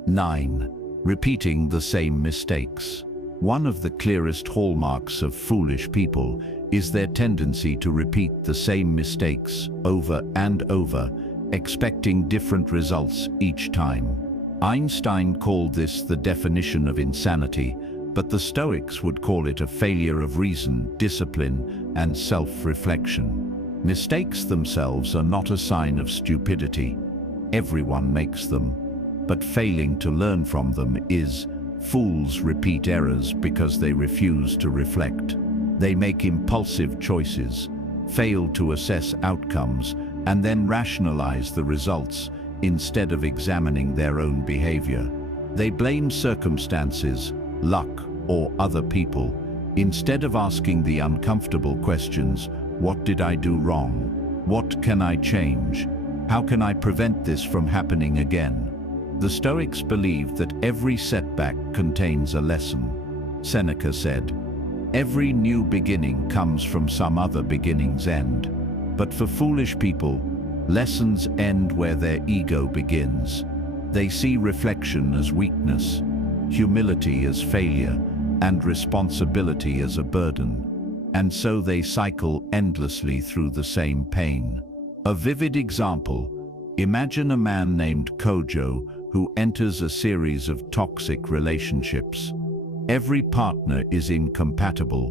9. Repeating the same mistakes. One of the clearest hallmarks of foolish people is their tendency to repeat the same mistakes over and over, expecting different results each time. Einstein called this the definition of insanity, but the Stoics would call it a failure of reason, discipline, and self-reflection. Mistakes themselves are not a sign of stupidity. Everyone makes them, but failing to learn from them is. Fools repeat errors because they refuse to reflect. They make impulsive choices, fail to assess outcomes, and then rationalize the results instead of examining their own behavior. They blame circumstances, luck, or other people, instead of asking the uncomfortable questions: what did I do wrong? What can I change? How can I prevent this from happening again? The Stoics believed that every setback contains a lesson. Seneca said, "Every new beginning comes from some other beginning's end." But for foolish people, lessons end where their ego begins. They see reflection as weakness, humility as failure, and responsibility as a burden. And so they cycle endlessly through the same pain. A vivid example: imagine a man named Kojo who enters a series of toxic relationships. Every partner is incompatible.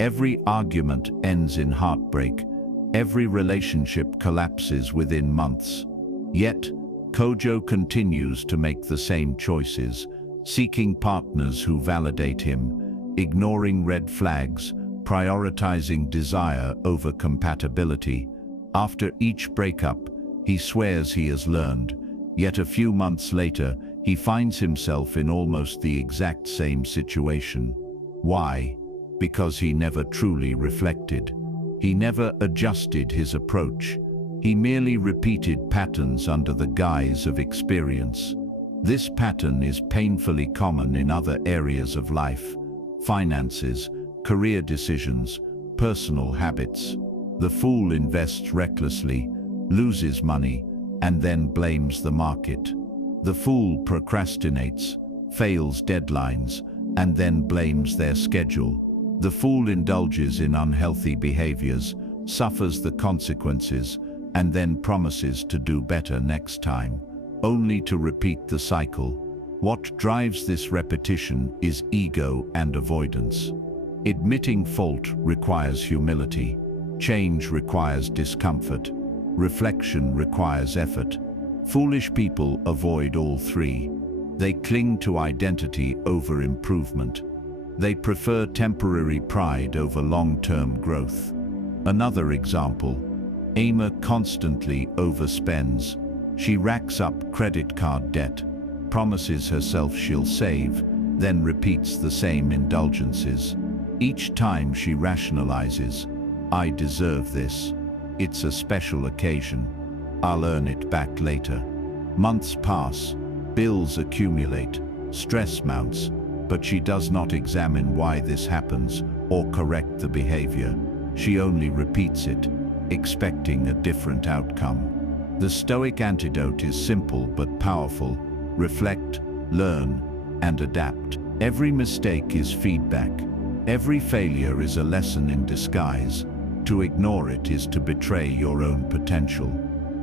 Every argument ends in heartbreak. Every relationship collapses within months. Yet, Kojo continues to make the same choices, seeking partners who validate him, ignoring red flags, prioritizing desire over compatibility. After each breakup, he swears he has learned, yet a few months later, he finds himself in almost the exact same situation. Why? Because he never truly reflected. He never adjusted his approach. He merely repeated patterns under the guise of experience. This pattern is painfully common in other areas of life: finances, career decisions, personal habits. The fool invests recklessly, loses money, and then blames the market. The fool procrastinates, fails deadlines, and then blames their schedule. The fool indulges in unhealthy behaviors, suffers the consequences, and then promises to do better next time, only to repeat the cycle. What drives this repetition is ego and avoidance. Admitting fault requires humility. Change requires discomfort. Reflection requires effort. Foolish people avoid all three. They cling to identity over improvement. They prefer temporary pride over long-term growth. Another example, Emma constantly overspends. She racks up credit card debt, promises herself she'll save, then repeats the same indulgences. Each time she rationalizes, "I deserve this. It's a special occasion. I'll earn it back later." Months pass, bills accumulate, stress mounts, but she does not examine why this happens or correct the behavior. She only repeats it, expecting a different outcome. The Stoic antidote is simple but powerful. Reflect, learn, and adapt. Every mistake is feedback. Every failure is a lesson in disguise. To ignore it is to betray your own potential.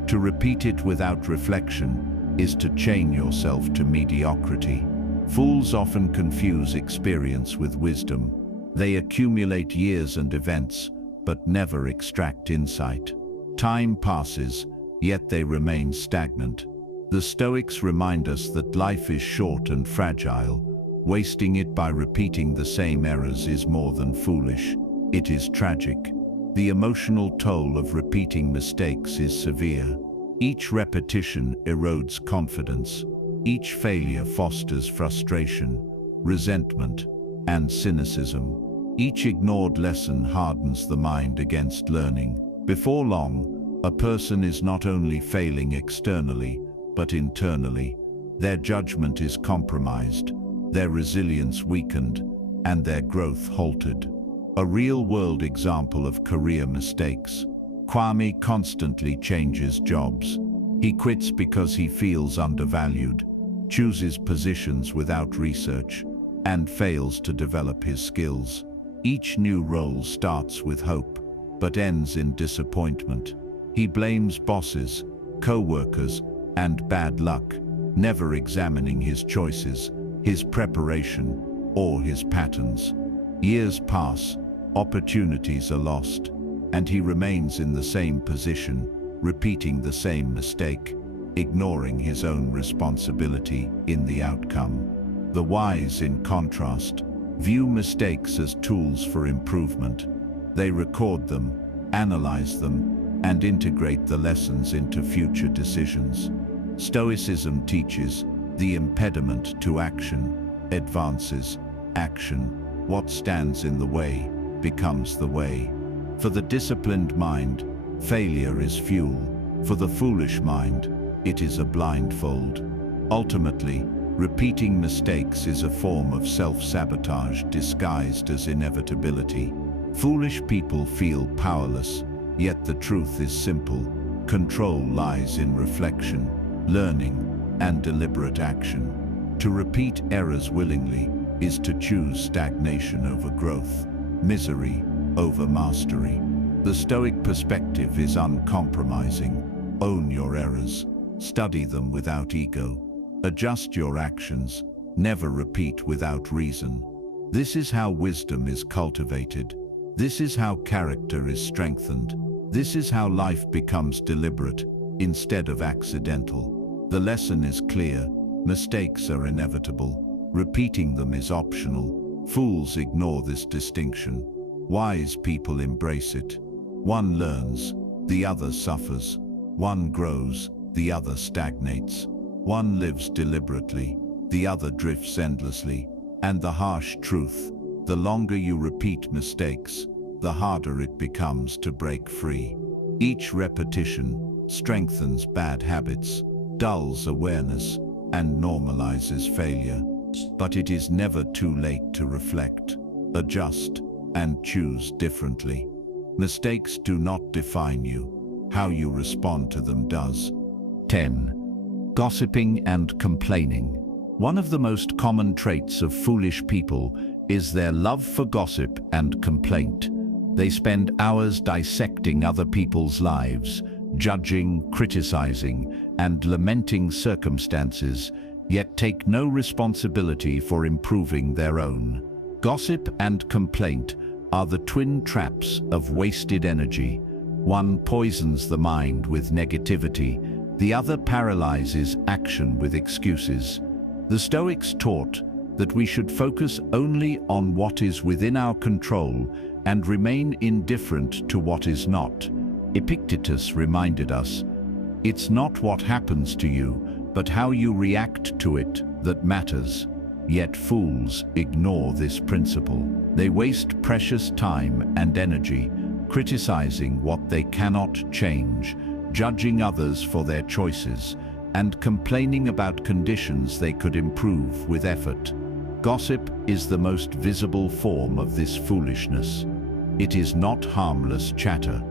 To repeat it without reflection is to chain yourself to mediocrity. Fools often confuse experience with wisdom. They accumulate years and events, but never extract insight. Time passes, yet they remain stagnant. The Stoics remind us that life is short and fragile. Wasting it by repeating the same errors is more than foolish. It is tragic. The emotional toll of repeating mistakes is severe. Each repetition erodes confidence. Each failure fosters frustration, resentment, and cynicism. Each ignored lesson hardens the mind against learning. Before long, a person is not only failing externally, but internally. Their judgment is compromised, their resilience weakened, and their growth halted. A real-world example of career mistakes. Kwame constantly changes jobs. He quits because he feels undervalued, chooses positions without research, and fails to develop his skills. Each new role starts with hope, but ends in disappointment. He blames bosses, co-workers, and bad luck, never examining his choices, his preparation, or his patterns. Years pass, opportunities are lost, and he remains in the same position, repeating the same mistake, ignoring his own responsibility in the outcome. The wise, in contrast, view mistakes as tools for improvement. They record them, analyze them, and integrate the lessons into future decisions. Stoicism teaches the impediment to action advances action. What stands in the way becomes the way. For the disciplined mind, failure is fuel. For the foolish mind, it is a blindfold. Ultimately, repeating mistakes is a form of self-sabotage disguised as inevitability. Foolish people feel powerless, yet the truth is simple. Control lies in reflection, learning, and deliberate action. To repeat errors willingly is to choose stagnation over growth, misery over mastery. The Stoic perspective is uncompromising. Own your errors, study them without ego, adjust your actions, never repeat without reason. This is how wisdom is cultivated. This is how character is strengthened. This is how life becomes deliberate instead of accidental. The lesson is clear. Mistakes are inevitable. Repeating them is optional. Fools ignore this distinction. Wise people embrace it. One learns, the other suffers. One grows, the other stagnates. One lives deliberately, the other drifts endlessly. And the harsh truth, the longer you repeat mistakes, the harder it becomes to break free. Each repetition strengthens bad habits, dulls awareness, and normalizes failure. But it is never too late to reflect, adjust, and choose differently. Mistakes do not define you. How you respond to them does. 10. Gossiping and complaining. One of the most common traits of foolish people is their love for gossip and complaint. They spend hours dissecting other people's lives, judging, criticizing, and lamenting circumstances, yet take no responsibility for improving their own. Gossip and complaint are the twin traps of wasted energy. One poisons the mind with negativity, the other paralyzes action with excuses. The Stoics taught that we should focus only on what is within our control and remain indifferent to what is not. Epictetus reminded us, "It's not what happens to you, but how you react to it that matters." Yet fools ignore this principle. They waste precious time and energy criticizing what they cannot change, judging others for their choices, and complaining about conditions they could improve with effort. Gossip is the most visible form of this foolishness. It is not harmless chatter.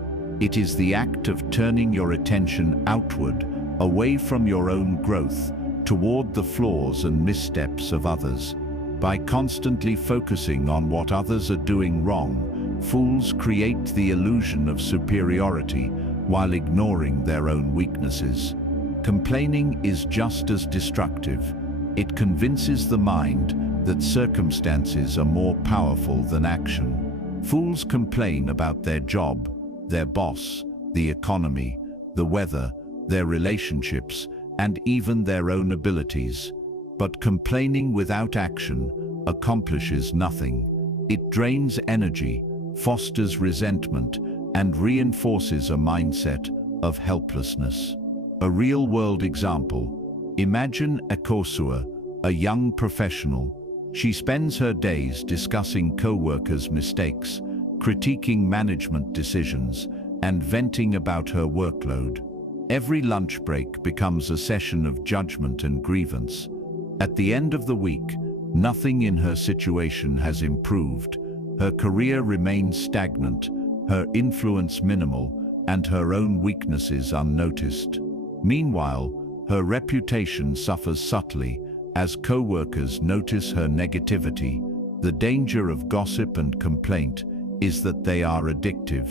It is the act of turning your attention outward, away from your own growth, toward the flaws and missteps of others. By constantly focusing on what others are doing wrong, fools create the illusion of superiority while ignoring their own weaknesses. Complaining is just as destructive. It convinces the mind that circumstances are more powerful than action. Fools complain about their job, their boss, the economy, the weather, their relationships, and even their own abilities. But complaining without action accomplishes nothing. It drains energy, fosters resentment, and reinforces a mindset of helplessness. A real-world example: imagine Akosua, a young professional. She spends her days discussing co-workers' mistakes, critiquing management decisions, and venting about her workload. Every lunch break becomes a session of judgment and grievance. At the end of the week, nothing in her situation has improved. Her career remains stagnant, her influence minimal, and her own weaknesses unnoticed. Meanwhile, her reputation suffers subtly as co-workers notice her negativity. The danger of gossip and complaint is that they are addictive.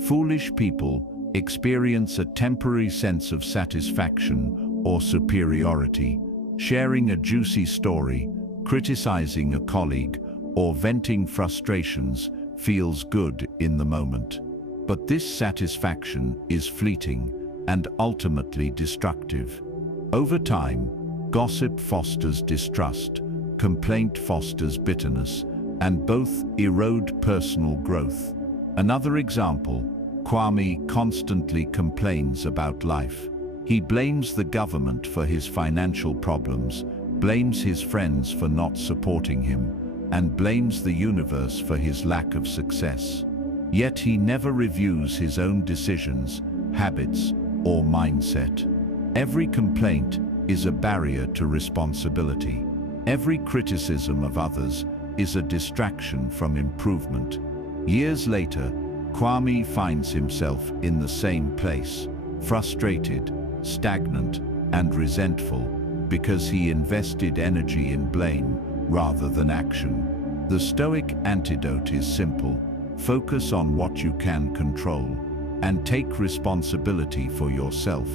Foolish people experience a temporary sense of satisfaction or superiority. Sharing a juicy story, criticizing a colleague, or venting frustrations feels good in the moment. But this satisfaction is fleeting and ultimately destructive. Over time, gossip fosters distrust, complaint fosters bitterness, and both erode personal growth. Another example: Kwame constantly complains about life. He blames the government for his financial problems, blames his friends for not supporting him, and blames the universe for his lack of success. Yet he never reviews his own decisions, habits, or mindset. Every complaint is a barrier to responsibility. Every criticism of others is a distraction from improvement. Years later, Kwame finds himself in the same place, frustrated, stagnant, and resentful, because he invested energy in blame rather than action. The Stoic antidote is simple: focus on what you can control, and take responsibility for yourself.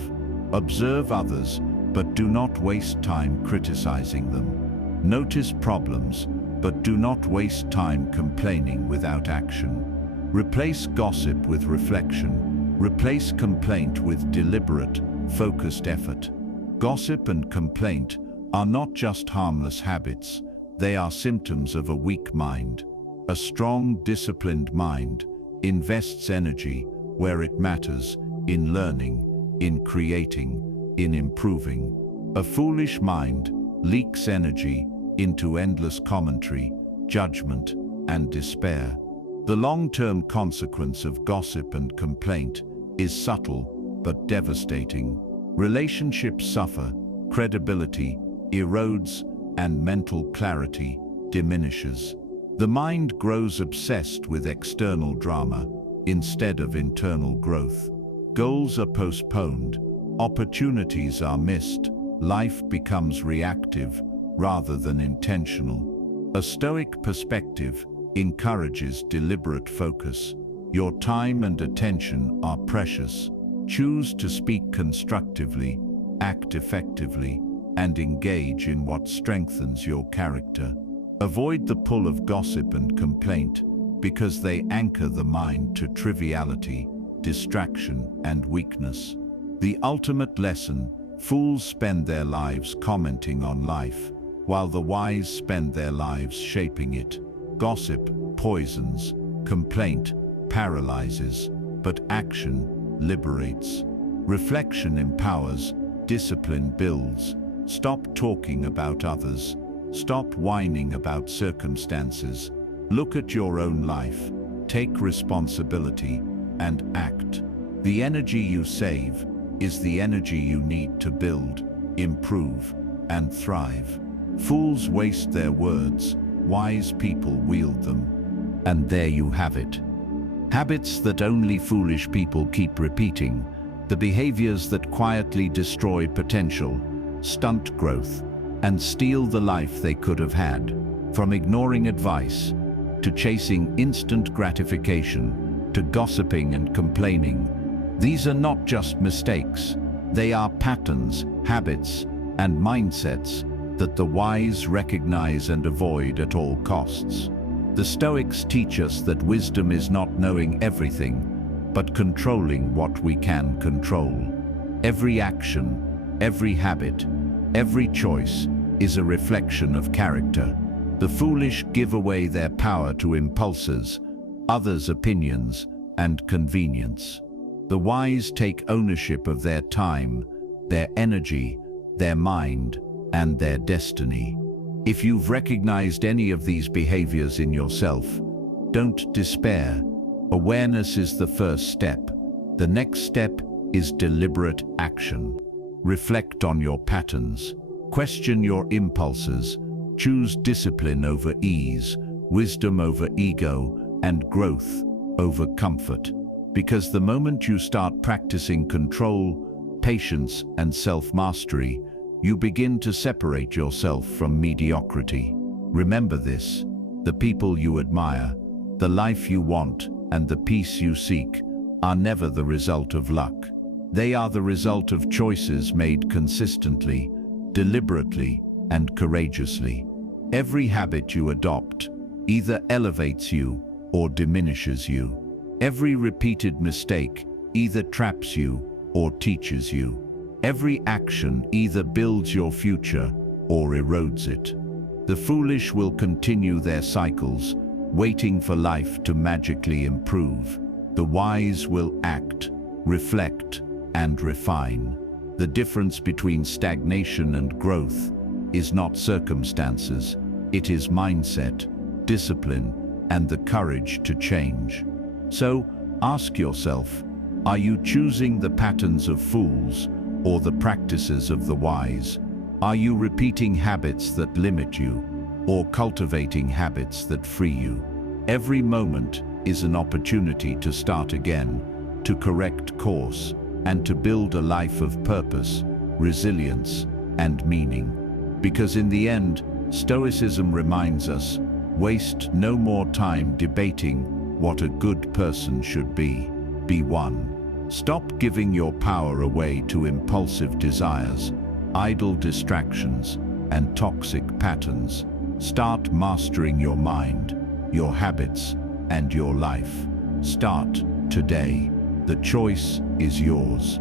Observe others, but do not waste time criticizing them. Notice problems, but do not waste time complaining without action. Replace gossip with reflection. Replace complaint with deliberate, focused effort. Gossip and complaint are not just harmless habits, they are symptoms of a weak mind. A strong, disciplined mind invests energy where it matters: in learning, in creating, in improving. A foolish mind leaks energy into endless commentary, judgment, and despair. The long-term consequence of gossip and complaint is subtle but devastating. Relationships suffer, credibility erodes, and mental clarity diminishes. The mind grows obsessed with external drama instead of internal growth. Goals are postponed, opportunities are missed, life becomes reactive rather than intentional. A Stoic perspective encourages deliberate focus. Your time and attention are precious. Choose to speak constructively, act effectively, and engage in what strengthens your character. Avoid the pull of gossip and complaint, because they anchor the mind to triviality, distraction, and weakness. The ultimate lesson: fools spend their lives commenting on life, while the wise spend their lives shaping it. Gossip poisons, complaint paralyzes, but action liberates. Reflection empowers, discipline builds. Stop talking about others. Stop whining about circumstances. Look at your own life, take responsibility, and act. The energy you save is the energy you need to build, improve, and thrive. Fools waste their words, wise people wield them. And there you have it. Habits that only foolish people keep repeating, the behaviors that quietly destroy potential, stunt growth, and steal the life they could have had. From ignoring advice, to chasing instant gratification, to gossiping and complaining, these are not just mistakes. They are patterns, habits, and mindsets that the wise recognize and avoid at all costs. The Stoics teach us that wisdom is not knowing everything, but controlling what we can control. Every action, every habit, every choice is a reflection of character. The foolish give away their power to impulses, others' opinions, and convenience. The wise take ownership of their time, their energy, their mind, and their destiny. If you've recognized any of these behaviors in yourself, don't despair. Awareness is the first step. The next step is deliberate action. Reflect on your patterns. Question your impulses. Choose discipline over ease, wisdom over ego, and growth over comfort. Because the moment you start practicing control, patience, and self-mastery, you begin to separate yourself from mediocrity. Remember this: the people you admire, the life you want, and the peace you seek are never the result of luck. They are the result of choices made consistently, deliberately, and courageously. Every habit you adopt either elevates you or diminishes you. Every repeated mistake either traps you or teaches you. Every action either builds your future or erodes it. The foolish will continue their cycles, waiting for life to magically improve. The wise will act, reflect, and refine. The difference between stagnation and growth is not circumstances, it is mindset, discipline, and the courage to change. So, ask yourself, are you choosing the patterns of fools or the practices of the wise? Are you repeating habits that limit you, or cultivating habits that free you? Every moment is an opportunity to start again, to correct course, and to build a life of purpose, resilience, and meaning. Because in the end, Stoicism reminds us, waste no more time debating what a good person should be. Be one. Stop giving your power away to impulsive desires, idle distractions, and toxic patterns. Start mastering your mind, your habits, and your life. Start today. The choice is yours.